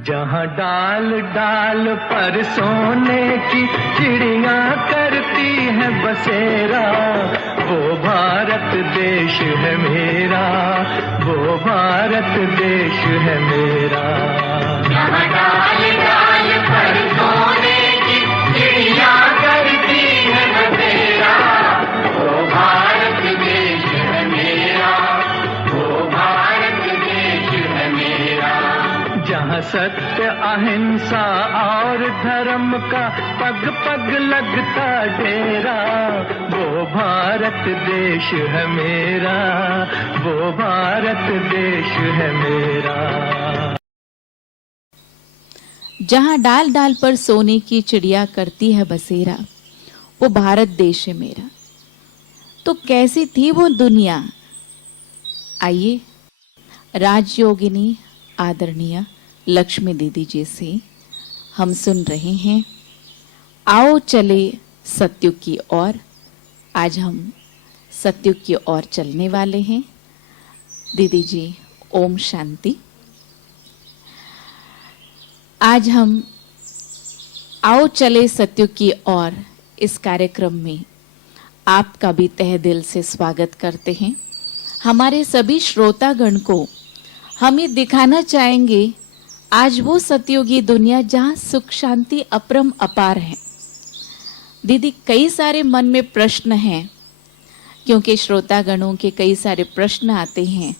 जहाँ डाल डाल पर सोने की चिड़िया करती है बसेरा, वो भारत देश है मेरा, वो भारत देश है मेरा। जहाँ डाल डाल पर सोने की चिड़िया करती है बसेरा, वो भारत देश है मेरा, वो भारत देश है मेरा। जहाँ सत्य अहिंसा और धर्म का पग पग लगता डेरा, वो भारत देश है मेरा, वो भारत देश है मेरा। जहाँ डाल डाल पर सोने की चिड़िया करती है बसेरा, वो भारत देश है मेरा। तो कैसी थी वो दुनिया? आइए राजयोगिनी आदरणीय लक्ष्मी दीदी जी से हम सुन रहे हैं आओ चले सत्युग की ओर। आज हम सत्युग की ओर चलने वाले हैं। दीदी जी ओम शांति। आज हम आओ चले सत्युग की ओर इस कार्यक्रम में आपका भी तहे दिल से स्वागत करते हैं। हमारे सभी श्रोतागण को हम ये दिखाना चाहेंगे आज वो सतयुगी दुनिया जहां सुख शांति अपरम अपार है। दीदी कई सारे मन में प्रश्न हैं, क्योंकि श्रोतागणों के कई सारे प्रश्न आते हैं।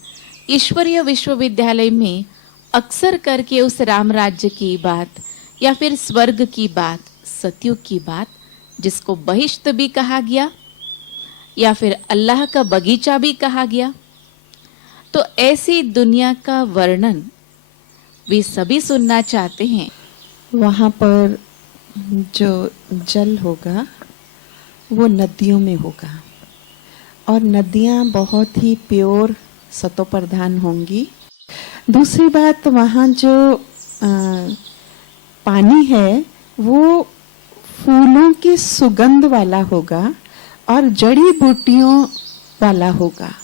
ईश्वरीय विश्वविद्यालय में अक्सर करके उस राम राज्य की बात या फिर स्वर्ग की बात, सतयुग की बात, जिसको बहिश्त भी कहा गया या फिर अल्लाह का बगीचा भी कहा गया, तो ऐसी दुनिया का वर्णन वे सभी सुनना चाहते हैं। वहाँ पर जो जल होगा वो नदियों में होगा और नदियाँ बहुत ही प्योर सतो प्रधान होंगी। दूसरी बात, वहाँ जो पानी है वो फूलों की सुगंध वाला होगा और जड़ी बूटियों वाला होगा,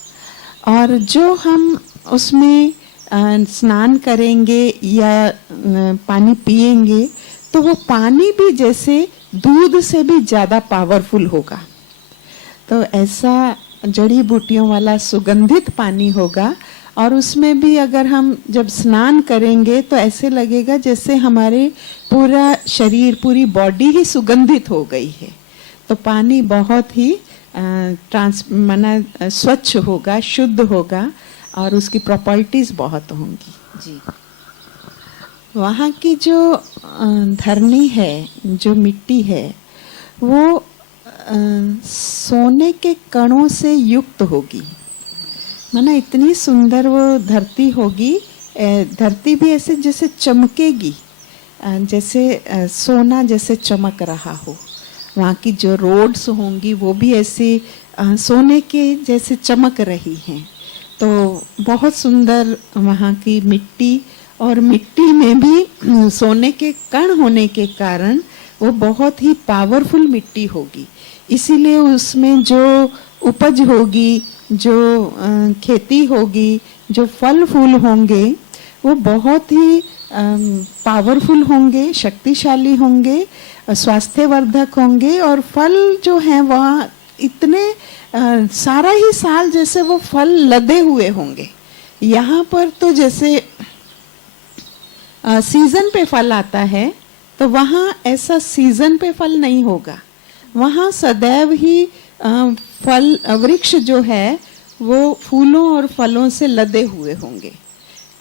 और जो हम उसमें स्नान करेंगे या पानी पिएंगे तो वो पानी भी जैसे दूध से भी ज़्यादा पावरफुल होगा। तो ऐसा जड़ी बूटियों वाला सुगंधित पानी होगा, और उसमें भी अगर हम जब स्नान करेंगे तो ऐसे लगेगा जैसे हमारे पूरा शरीर, पूरी बॉडी ही सुगंधित हो गई है। तो पानी बहुत ही स्वच्छ होगा, शुद्ध होगा, और उसकी प्रॉपर्टीज बहुत होंगी। जी। वहाँ की जो धरनी है, जो मिट्टी है, वो सोने के कणों से युक्त होगी। माना इतनी सुंदर वो धरती होगी, धरती भी ऐसे जैसे चमकेगी, जैसे सोना जैसे चमक रहा हो। वहाँ की जो रोड्स होंगी वो भी ऐसे सोने के जैसे चमक रही हैं। तो बहुत सुंदर वहाँ की मिट्टी, और मिट्टी में भी सोने के कण होने के कारण वो बहुत ही पावरफुल मिट्टी होगी। इसीलिए उसमें जो उपज होगी, जो खेती होगी, जो फल फूल होंगे, वो बहुत ही पावरफुल होंगे, शक्तिशाली होंगे, स्वास्थ्यवर्धक होंगे, और फल जो हैं वहाँ इतने सारा ही साल जैसे वो फल लदे हुए होंगे। यहाँ पर तो जैसे सीजन पे फल आता है, तो वहाँ ऐसा सीजन पे फल नहीं होगा। वहाँ सदैव ही फल वृक्ष जो है वो फूलों और फलों से लदे हुए होंगे।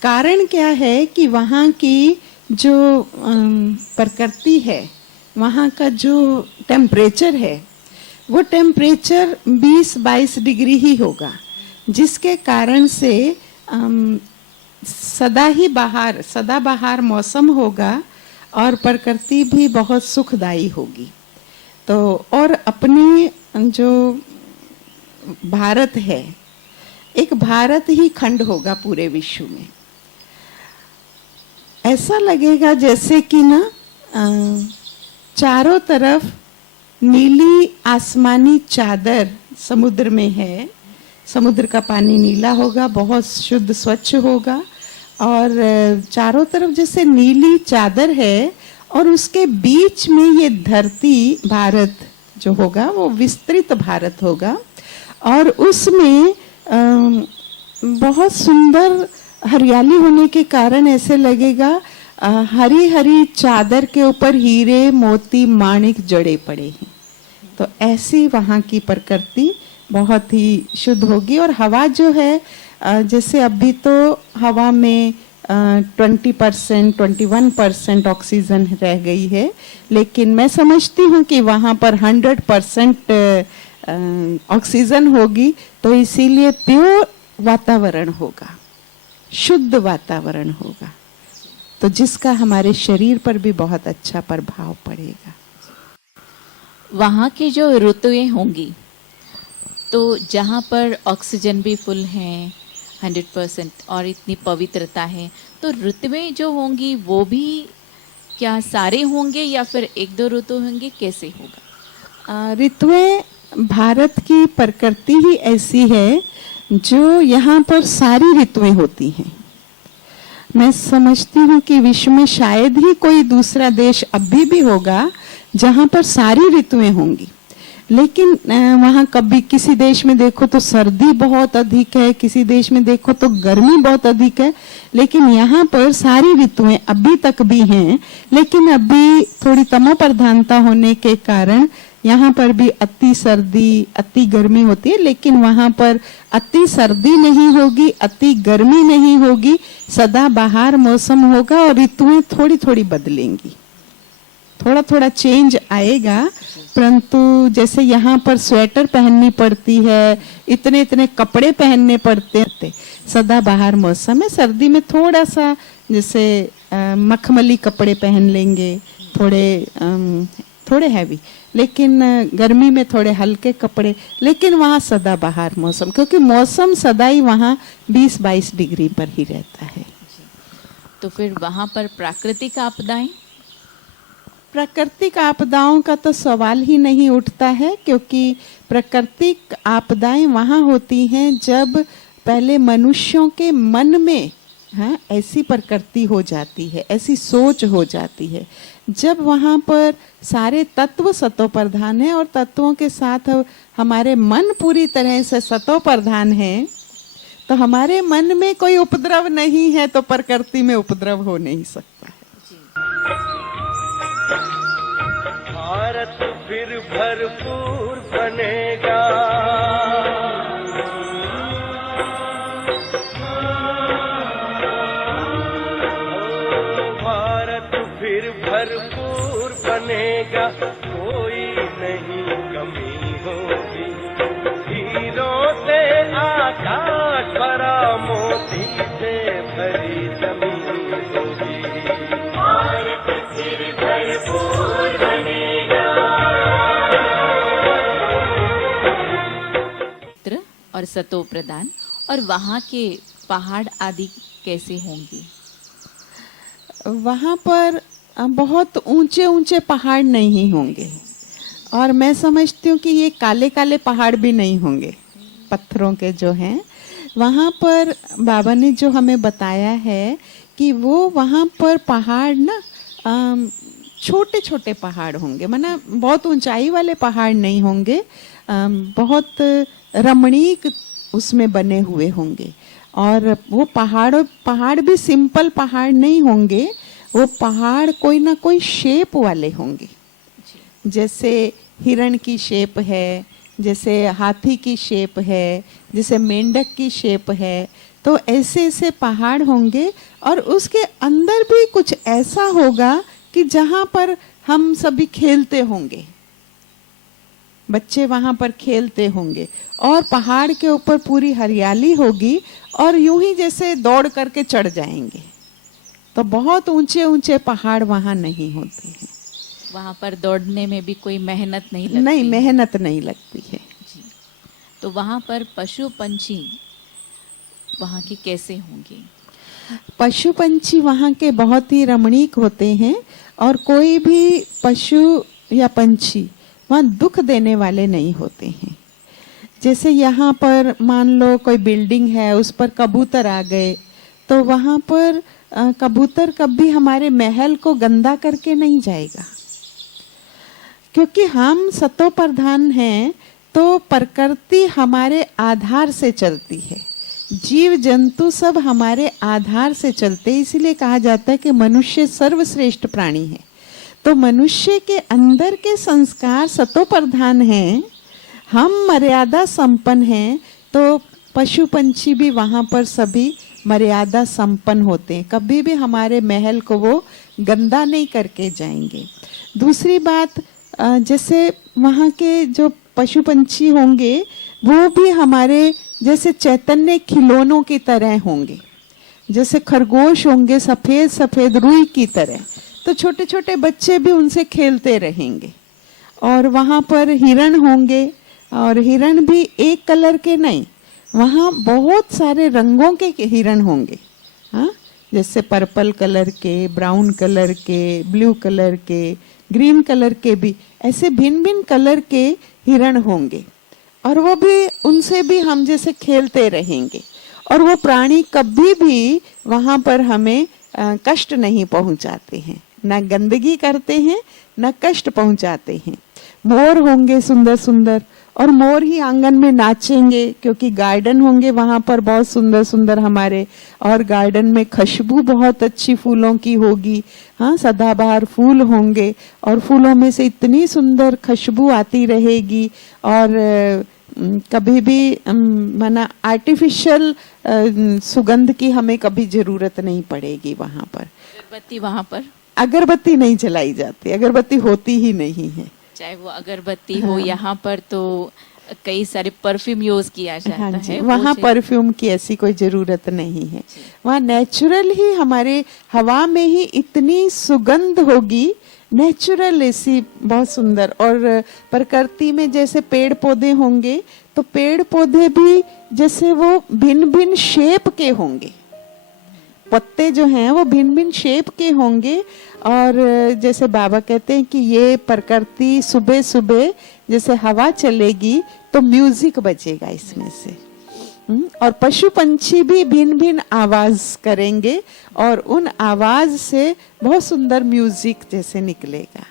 कारण क्या है कि वहाँ की जो प्रकृति है, वहाँ का जो टेम्परेचर है, वो टेम्परेचर 20-22 डिग्री ही होगा, जिसके कारण से सदाबहार मौसम होगा और प्रकृति भी बहुत सुखदायी होगी। तो और अपनी जो भारत है, एक भारत ही खंड होगा पूरे विश्व में। ऐसा लगेगा जैसे कि ना चारों तरफ नीली आसमानी चादर समुद्र में है। समुद्र का पानी नीला होगा, बहुत शुद्ध स्वच्छ होगा, और चारों तरफ जैसे नीली चादर है और उसके बीच में ये धरती भारत जो होगा वो विस्तृत भारत होगा और उसमें बहुत सुंदर हरियाली होने के कारण ऐसे लगेगा हरी हरी चादर के ऊपर हीरे मोती माणिक जड़े पड़े हैं। तो ऐसी वहाँ की प्रकृति बहुत ही शुद्ध होगी। और हवा जो है जैसे अभी तो हवा में 20% 21% ऑक्सीजन रह गई है, लेकिन मैं समझती हूँ कि वहाँ पर 100% ऑक्सीजन होगी, तो इसीलिए प्योर वातावरण होगा, शुद्ध वातावरण होगा, तो जिसका हमारे शरीर पर भी बहुत अच्छा प्रभाव पड़ेगा। वहाँ की जो ऋतुएं होंगी, तो जहाँ पर ऑक्सीजन भी फुल है 100% और इतनी पवित्रता है, तो ऋतुएं जो होंगी वो भी क्या सारे होंगे या फिर एक दो ऋतु होंगे, कैसे होगा? ऋतुएं भारत की प्रकृति ही ऐसी है जो यहाँ पर सारी ऋतुएं होती हैं। मैं समझती हूँ कि विश्व में शायद ही कोई दूसरा देश अभी भी होगा जहाँ पर सारी ऋतुएं होंगी, लेकिन वहाँ कभी किसी देश में देखो तो सर्दी बहुत अधिक है, किसी देश में देखो तो गर्मी बहुत अधिक है, लेकिन यहाँ पर सारी ऋतुएं अभी तक भी हैं। लेकिन अभी थोड़ी तमो प्रधानता होने के कारण यहाँ पर भी अति सर्दी अति गर्मी होती है, लेकिन वहाँ पर अति सर्दी नहीं होगी, अति गर्मी नहीं होगी, सदाबहार मौसम होगा और ऋतुएं थोड़ी थोड़ी बदलेंगी, थोड़ा थोड़ा चेंज आएगा। परंतु जैसे यहाँ पर स्वेटर पहननी पड़ती है, इतने इतने कपड़े पहनने पड़ते हैं, सदाबहार मौसम है। सर्दी में थोड़ा सा जैसे मखमली कपड़े पहन लेंगे, थोड़े हैवी, लेकिन गर्मी में थोड़े हल्के कपड़े, लेकिन वहाँ सदाबहार मौसम, क्योंकि मौसम सदा ही वहाँ 20-22 डिग्री पर ही रहता है। तो फिर वहाँ पर प्राकृतिक आपदाएं? प्राकृतिक आपदाओं का तो सवाल ही नहीं उठता है, क्योंकि प्राकृतिक आपदाएं वहाँ होती हैं जब पहले मनुष्यों के मन में ऐसी प्रकृति हो जाती है, ऐसी सोच हो जाती है। जब वहाँ पर सारे तत्व सतो प्रधान है और तत्वों के साथ हमारे मन पूरी तरह से सतो प्रधान है, तो हमारे मन में कोई उपद्रव नहीं है, तो प्रकृति में उपद्रव हो नहीं सकता है। भारत फिर भरपूर बनेगा, भारत फिर भरपूर बनेगा, कोई नहीं कमी होगी, हीरों से आकाश भरा, मोती से भरी जमीन होगी, भारत फिर भरपूर बनेगा। और सतो प्रदान, और वहाँ के पहाड़ आदि कैसे होंगे? वहाँ पर बहुत ऊंचे ऊंचे पहाड़ नहीं होंगे, और मैं समझती हूँ कि ये काले काले पहाड़ भी नहीं होंगे, पत्थरों के जो हैं। वहाँ पर बाबा ने जो हमें बताया है कि वो वहाँ पर पहाड़ ना छोटे छोटे पहाड़ होंगे, माना बहुत ऊंचाई वाले पहाड़ नहीं होंगे, बहुत रमणीक उसमें बने हुए होंगे। और वो पहाड़ भी सिंपल पहाड़ नहीं होंगे, वो पहाड़ कोई ना कोई शेप वाले होंगे, जैसे हिरण की शेप है, जैसे हाथी की शेप है, जैसे मेंढक की शेप है, तो ऐसे ऐसे पहाड़ होंगे। और उसके अंदर भी कुछ ऐसा होगा कि जहाँ पर हम सभी खेलते होंगे, बच्चे वहाँ पर खेलते होंगे, और पहाड़ के ऊपर पूरी हरियाली होगी, और यूं ही जैसे दौड़ करके चढ़ जाएंगे। तो बहुत ऊंचे ऊंचे पहाड़ वहाँ नहीं होते हैं। वहाँ पर दौड़ने में भी कोई मेहनत नहीं लगती? नहीं, मेहनत नहीं लगती है जी। तो वहाँ पर पशु पंछी वहाँ के कैसे होंगे? पशु पंछी वहाँ के बहुत ही रमणीक होते हैं, और कोई भी पशु या पंछी वहाँ दुख देने वाले नहीं होते हैं। जैसे यहाँ पर मान लो कोई बिल्डिंग है, उस पर कबूतर आ गए, तो वहां पर कबूतर कभी हमारे महल को गंदा करके नहीं जाएगा, क्योंकि हम सतो प्रधान हैं। तो प्रकृति हमारे आधार से चलती है, जीव जंतु सब हमारे आधार से चलते हैं। इसीलिए कहा जाता है कि मनुष्य सर्वश्रेष्ठ प्राणी है। तो मनुष्य के अंदर के संस्कार सतो प्रधान हैं, हम मर्यादा संपन्न हैं, तो पशु पंछी भी वहां पर सभी मर्यादा संपन्न होते हैं। कभी भी हमारे महल को वो गंदा नहीं करके जाएंगे। दूसरी बात, जैसे वहाँ के जो पशु पंछी होंगे वो भी हमारे जैसे चैतन्य खिलौनों की तरह होंगे। जैसे खरगोश होंगे सफेद सफेद रुई की तरह, तो छोटे छोटे बच्चे भी उनसे खेलते रहेंगे। और वहाँ पर हिरण होंगे, और हिरण भी एक कलर के नहीं, वहाँ बहुत सारे रंगों के हिरण होंगे। हाँ, जैसे पर्पल कलर के, ब्राउन कलर के, ब्लू कलर के, ग्रीन कलर के भी, ऐसे भिन्न भिन्न कलर के हिरण होंगे। और वो भी, उनसे भी हम जैसे खेलते रहेंगे। और वो प्राणी कभी भी वहाँ पर हमें कष्ट नहीं पहुँचाते हैं, ना गंदगी करते हैं, ना कष्ट पहुँचाते हैं। मोर होंगे सुंदर सुंदर, और मोर ही आंगन में नाचेंगे, क्योंकि गार्डन होंगे वहां पर बहुत सुंदर सुंदर हमारे, और गार्डन में खुशबू बहुत अच्छी फूलों की होगी। हाँ, सदाबहार फूल होंगे, और फूलों में से इतनी सुंदर खुशबू आती रहेगी। और कभी भी माना आर्टिफिशियल सुगंध की हमें कभी जरूरत नहीं पड़ेगी। वहां पर अगरबत्ती नहीं जलाई जाती, अगरबत्ती होती ही नहीं है। चाहे वो अगरबत्ती हो, यहाँ पर तो कई सारे परफ्यूम यूज किया जाता है। वहाँ परफ्यूम की ऐसी कोई जरूरत नहीं है। वहाँ नेचुरल ही हमारे हवा में ही इतनी सुगंध होगी, नेचुरल ऐसी बहुत सुंदर। और प्रकृति में जैसे पेड़ पौधे होंगे, तो पेड़ पौधे भी जैसे वो भिन्न भिन्न शेप के होंगे, पत्ते जो हैं वो भिन्न भिन्न शेप के होंगे। और जैसे बाबा कहते हैं कि ये प्रकृति सुबह सुबह जैसे हवा चलेगी तो म्यूजिक बजेगा इसमें से। और पशु पंछी भी भिन्न भिन्न आवाज करेंगे, और उन आवाज से बहुत सुंदर म्यूजिक जैसे निकलेगा।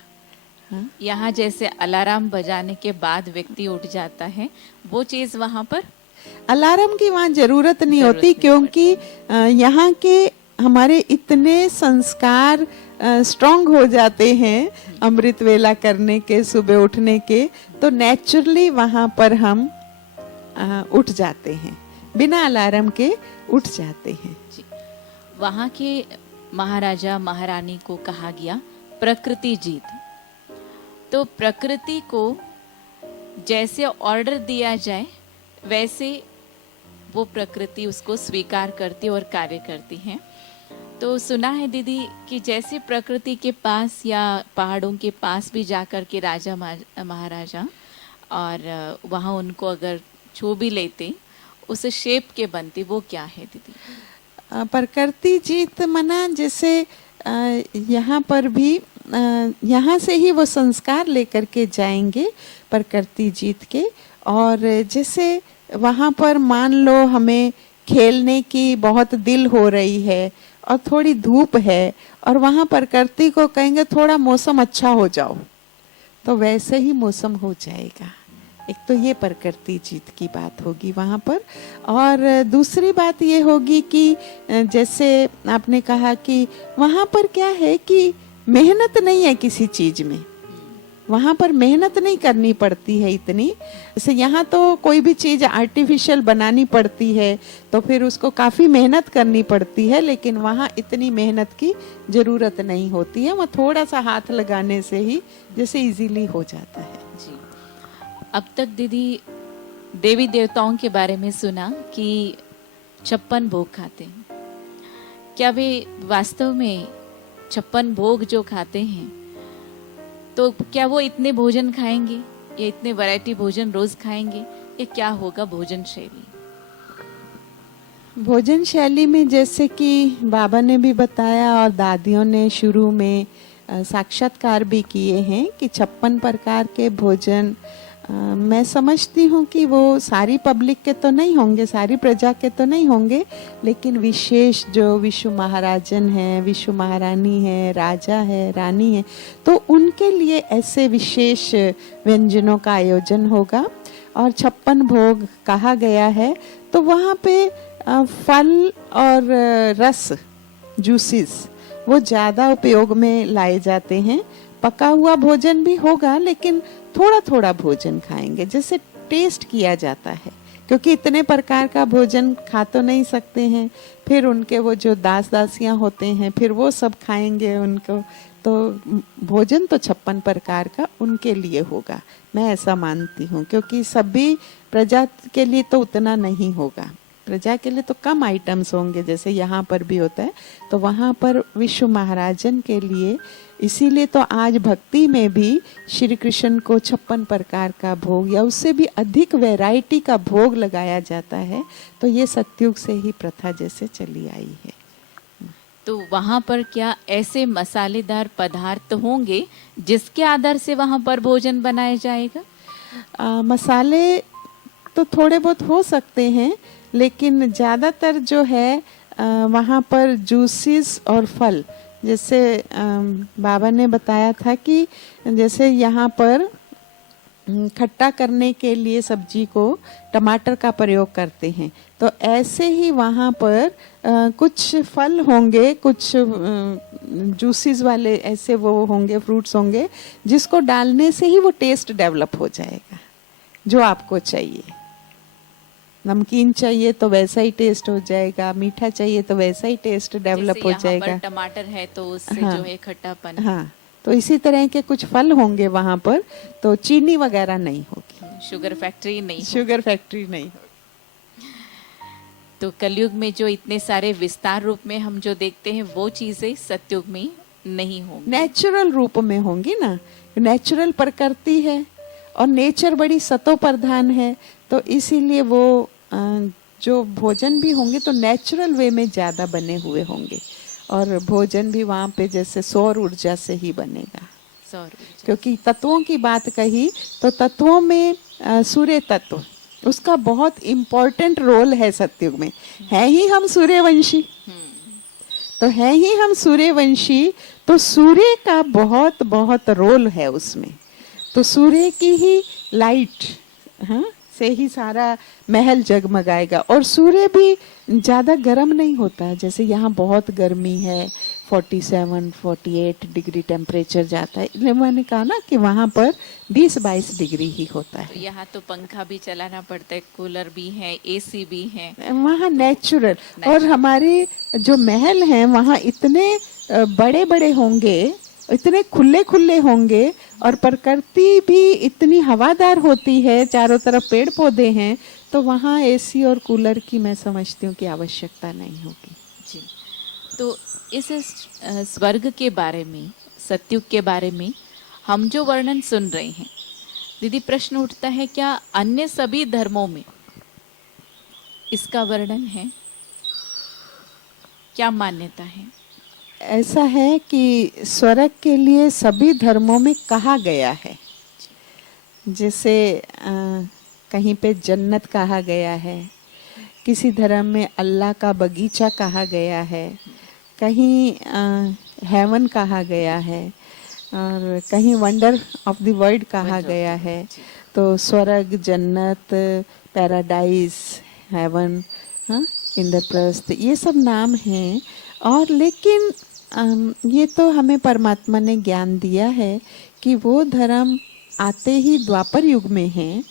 यहाँ जैसे अलार्म बजाने के बाद व्यक्ति उठ जाता है, वो चीज वहाँ पर अलार्म की वहाँ जरूरत नहीं होती, क्योंकि यहाँ के हमारे इतने संस्कार स्ट्रांग हो जाते हैं अमृत वेला करने के, सुबह उठने के, तो नेचुरली वहाँ पर हम उठ जाते हैं, बिना अलार्म के उठ जाते हैं। वहाँ के महाराजा महारानी को कहा गया प्रकृति जीत। तो प्रकृति को जैसे ऑर्डर दिया जाए वैसे वो प्रकृति उसको स्वीकार करती और कार्य करती है। तो सुना है दीदी कि जैसे प्रकृति के पास या पहाड़ों के पास भी जाकर के राजा महाराजा और वहाँ उनको अगर छू भी लेते, उस शेप के बनती, वो क्या है दीदी? प्रकृति जीत मना जैसे यहाँ पर भी यहाँ से ही वो संस्कार लेकर के जाएंगे प्रकृति जीत के। और जैसे वहाँ पर मान लो हमें खेलने की बहुत दिल हो रही है और थोड़ी धूप है, और वहाँ प्रकृति को कहेंगे थोड़ा मौसम अच्छा हो जाओ, तो वैसे ही मौसम हो जाएगा। एक तो ये प्रकृति जीत की बात होगी वहाँ पर। और दूसरी बात ये होगी कि जैसे आपने कहा कि वहाँ पर क्या है कि मेहनत नहीं है किसी चीज में, वहाँ पर मेहनत नहीं करनी पड़ती है इतनी। जैसे यहाँ तो कोई भी चीज आर्टिफिशियल बनानी पड़ती है तो फिर उसको काफी मेहनत करनी पड़ती है, लेकिन वहाँ इतनी मेहनत की जरूरत नहीं होती है। वहाँ थोड़ा सा हाथ लगाने से ही जैसे इजीली हो जाता है। जी, अब तक दीदी देवी देवताओं के बारे में सुना कि 56 भोग खाते हैं। क्या वे वास्तव में 56 भोग जो खाते हैं, तो क्या वो इतने भोजन खाएंगे या इतने वैरायटी भोजन रोज खाएंगे, या क्या होगा भोजन शैली? भोजन शैली में जैसे कि बाबा ने भी बताया और दादियों ने शुरू में साक्षात्कार भी किए हैं कि 56 प्रकार के भोजन मैं समझती हूँ कि वो सारी पब्लिक के तो नहीं होंगे, सारी प्रजा के तो नहीं होंगे, लेकिन विशेष जो विश्व महाराजन है, विश्व महारानी है, राजा है, रानी है, तो उनके लिए ऐसे विशेष व्यंजनों का आयोजन होगा। और 56 भोग कहा गया है, तो वहाँ पे फल और रस, जूसेस, वो ज़्यादा उपयोग में लाए जाते हैं। पका हुआ भोजन भी होगा, लेकिन थोड़ा थोड़ा भोजन खाएंगे, जैसे टेस्ट किया जाता है, क्योंकि इतने प्रकार का भोजन खा तो नहीं सकते हैं। फिर उनके वो जो दास दासियां होते हैं, फिर वो सब खाएंगे उनको, तो भोजन तो 56 प्रकार का उनके लिए होगा, मैं ऐसा मानती हूँ। क्योंकि सभी प्रजा के लिए तो उतना नहीं होगा, प्रजा के लिए तो कम आइटम्स होंगे, जैसे यहाँ पर भी होता है, तो वहाँ पर विश्व महाराजन के लिए। इसीलिए तो आज भक्ति में भी श्री कृष्ण को 56 प्रकार का भोग या उससे भी अधिक वैरायटी का भोग लगाया जाता है। तो ये सतयुग से ही प्रथा जैसे चली आई है। तो वहाँ पर क्या ऐसे मसालेदार पदार्थ होंगे जिसके आधार से वहाँ पर भोजन बनाया जाएगा? मसाले तो थोड़े बहुत हो सकते हैं, लेकिन ज़्यादातर जो है वहाँ पर जूसेस और फल, जैसे बाबा ने बताया था कि जैसे यहाँ पर खट्टा करने के लिए सब्जी को टमाटर का प्रयोग करते हैं, तो ऐसे ही वहाँ पर कुछ फल होंगे, कुछ जूसेस वाले ऐसे वो होंगे, फ्रूट्स होंगे, जिसको डालने से ही वो टेस्ट डेवलप हो जाएगा जो आपको चाहिए। नमकीन चाहिए तो वैसा ही टेस्ट हो जाएगा, मीठा चाहिए तो वैसा ही टेस्ट डेवलप हो जाएगा। टमाटर है तो उससे हाँ, जो है खट्टापन। हाँ, तो इसी तरह के कुछ फल होंगे वहाँ पर, तो चीनी वगैरह नहीं होगी, शुगर फैक्ट्री नहीं शुगर फैक्ट्री नहीं होगी। तो कलयुग में जो इतने सारे विस्तार रूप में हम जो देखते हैं वो चीजें सतयुग में नहीं होंगी, नेचुरल रूप में होंगी ना। नेचुरल प्रकृति है और नेचर बड़ी सतो प्रधान है, तो इसीलिए वो जो भोजन भी होंगे तो नेचुरल वे में ज़्यादा बने हुए होंगे। और भोजन भी वहाँ पे जैसे सौर ऊर्जा से ही बनेगा, सौर ऊर्जा। क्योंकि तत्वों की बात कही तो तत्वों में सूर्य तत्व, उसका बहुत इम्पोर्टेंट रोल है सतयुग में। है ही हम सूर्यवंशी, तो है ही हम सूर्यवंशी, तो सूर्य का बहुत बहुत रोल है उसमें। तो सूर्य की ही लाइट, हाँ, से ही सारा महल जगमगाएगा। और सूर्य भी ज़्यादा गर्म नहीं होता है, जैसे यहाँ बहुत गर्मी है, 47-48 डिग्री टेम्परेचर जाता है, इसलिए मैंने कहा ना कि वहाँ पर 20-22 डिग्री ही होता है। तो यहाँ तो पंखा भी चलाना पड़ता है, कूलर भी है, एसी भी है, वहाँ नेचुरल। और हमारे जो महल हैं वहाँ इतने बड़े बड़े होंगे, इतने खुले खुले होंगे, और प्रकृति भी इतनी हवादार होती है, चारों तरफ पेड़ पौधे हैं, तो वहाँ एसी और कूलर की मैं समझती हूँ कि आवश्यकता नहीं होगी। जी। तो इस स्वर्ग के बारे में, सतयुग के बारे में हम जो वर्णन सुन रहे हैं, दीदी प्रश्न उठता है, क्या अन्य सभी धर्मों में इसका वर्णन है? क्या मान्यता है? ऐसा है कि स्वर्ग के लिए सभी धर्मों में कहा गया है, जैसे कहीं पे जन्नत कहा गया है, किसी धर्म में अल्लाह का बगीचा कहा गया है, कहीं हेवन कहा गया है, और कहीं वंडर ऑफ द वर्ल्ड कहा गया है। तो स्वर्ग, जन्नत, पैराडाइज, हेवन, हाँ, इंद्रप्रस्थ, ये सब नाम हैं। और लेकिन ये तो हमें परमात्मा ने ज्ञान दिया है कि वो धर्म आते ही द्वापर युग में हैं,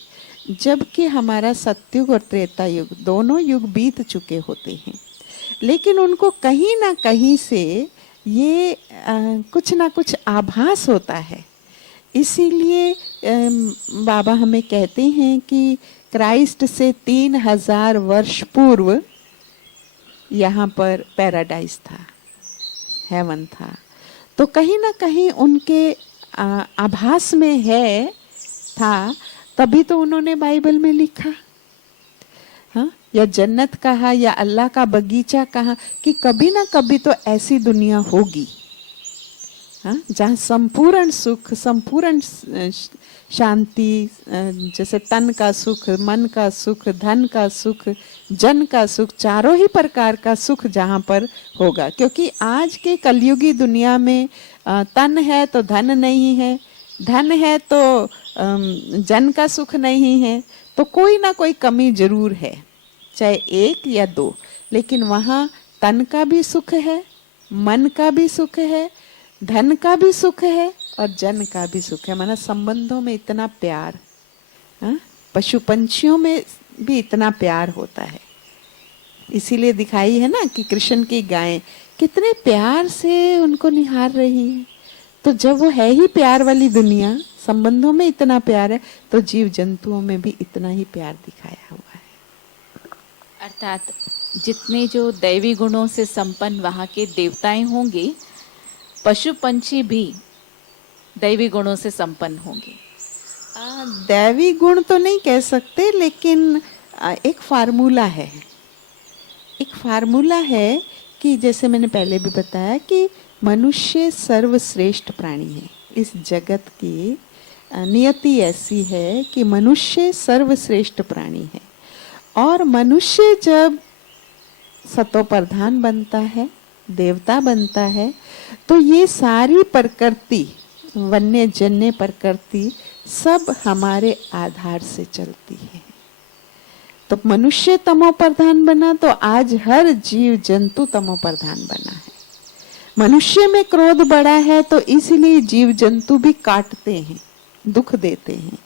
जबकि हमारा सतयुग और त्रेता युग दोनों युग बीत चुके होते हैं। लेकिन उनको कहीं ना कहीं से ये कुछ ना कुछ आभास होता है, इसीलिए बाबा हमें कहते हैं कि क्राइस्ट से 3000 वर्ष पूर्व यहाँ पर पैराडाइज था, हेवन था। तो कहीं ना कहीं उनके आभास में है, था, तभी तो उन्होंने बाइबल में लिखा, हाँ, या जन्नत कहा या अल्लाह का बगीचा कहा, कि कभी ना कभी तो ऐसी दुनिया होगी, हाँ, जहाँ संपूर्ण सुख, संपूर्ण शांति, जैसे तन का सुख, मन का सुख, धन का सुख, जन का सुख, चारों ही प्रकार का सुख जहाँ पर होगा। क्योंकि आज के कलयुगी दुनिया में तन है तो धन नहीं है, धन है तो जन का सुख नहीं है, तो कोई ना कोई कमी जरूर है, चाहे एक या दो। लेकिन वहाँ तन का भी सुख है, मन का भी सुख है, धन का भी सुख है और जन का भी सुख है। माना संबंधों में इतना प्यार, हाँ, पशु पंछियों में भी इतना प्यार होता है। इसीलिए दिखाई है ना कि कृष्ण की गायें कितने प्यार से उनको निहार रही है। तो जब वो है ही प्यार वाली दुनिया, संबंधों में इतना प्यार है, तो जीव जंतुओं में भी इतना ही प्यार दिखाया हुआ है। अर्थात जितने जो दैवी गुणों से संपन्न वहाँ के देवताएं होंगे, पशु पंछी भी दैवी गुणों से संपन्न होंगे। दैवी गुण तो नहीं कह सकते, लेकिन एक फार्मूला है, एक फार्मूला है कि जैसे मैंने पहले भी बताया कि मनुष्य सर्वश्रेष्ठ प्राणी है। इस जगत की नियति ऐसी है कि मनुष्य सर्वश्रेष्ठ प्राणी है। और मनुष्य जब सतोप्रधान बनता है, देवता बनता है, तो ये सारी प्रकृति, वन्य जन्य प्रकृति सब हमारे आधार से चलती है। तो मनुष्य तमो प्रधान बना तो आज हर जीव जंतु तमो प्रधान बना है। मनुष्य में क्रोध बढ़ा है तो इसीलिए जीव जंतु भी काटते हैं, दुख देते हैं।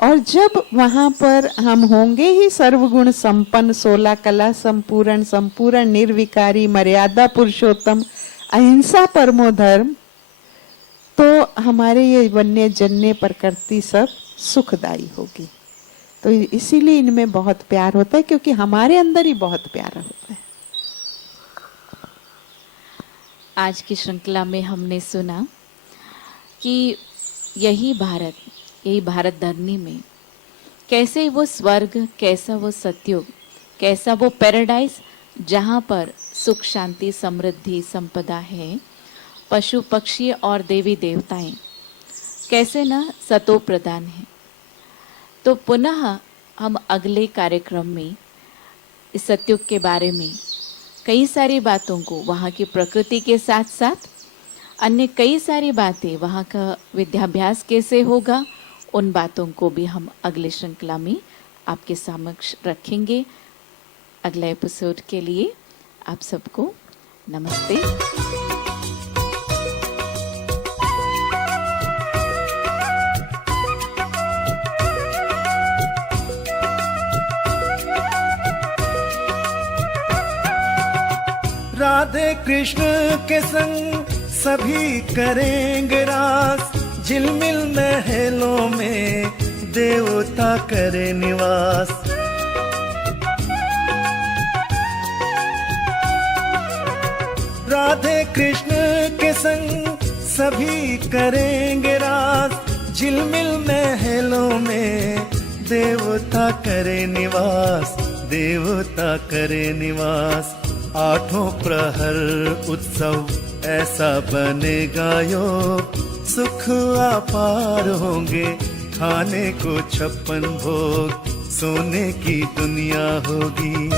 और जब वहां पर हम होंगे ही सर्वगुण संपन्न, 16 कला संपूर्ण, संपूर्ण निर्विकारी, मर्यादा पुरुषोत्तम, अहिंसा परमो धर्म, तो हमारे ये वन्य जन्य प्रकृति सब सुखदायी होगी। तो इसीलिए इनमें बहुत प्यार होता है, क्योंकि हमारे अंदर ही बहुत प्यार होता है। आज की श्रृंखला में हमने सुना कि यही भारत धरनी में कैसे वो स्वर्ग, कैसा वो सतयुग, कैसा वो पैराडाइज जहाँ पर सुख, शांति, समृद्धि, संपदा है, पशु पक्षी और देवी देवताएं कैसे ना सतो प्रदान है। तो पुनः हम अगले कार्यक्रम में इस सतयुग के बारे में कई सारी बातों को, वहाँ की प्रकृति के साथ साथ अन्य कई सारी बातें, वहाँ का विद्याभ्यास कैसे होगा, उन बातों को भी हम अगले श्रृंखला में आपके समक्ष रखेंगे। अगले एपिसोड के लिए आप सबको नमस्ते। राधे कृष्ण के संग सभी करेंगे रास, झिलमिल महलों में देवता करे निवास। राधे कृष्ण के संग सभी करेंगे रास, झिलमिल महलों में देवता करे निवास, देवता करे निवास। आठों प्रहर उत्सव ऐसा बनेगा योग, सुख अपार होंगे, खाने को 56 भोग, सोने की दुनिया होगी।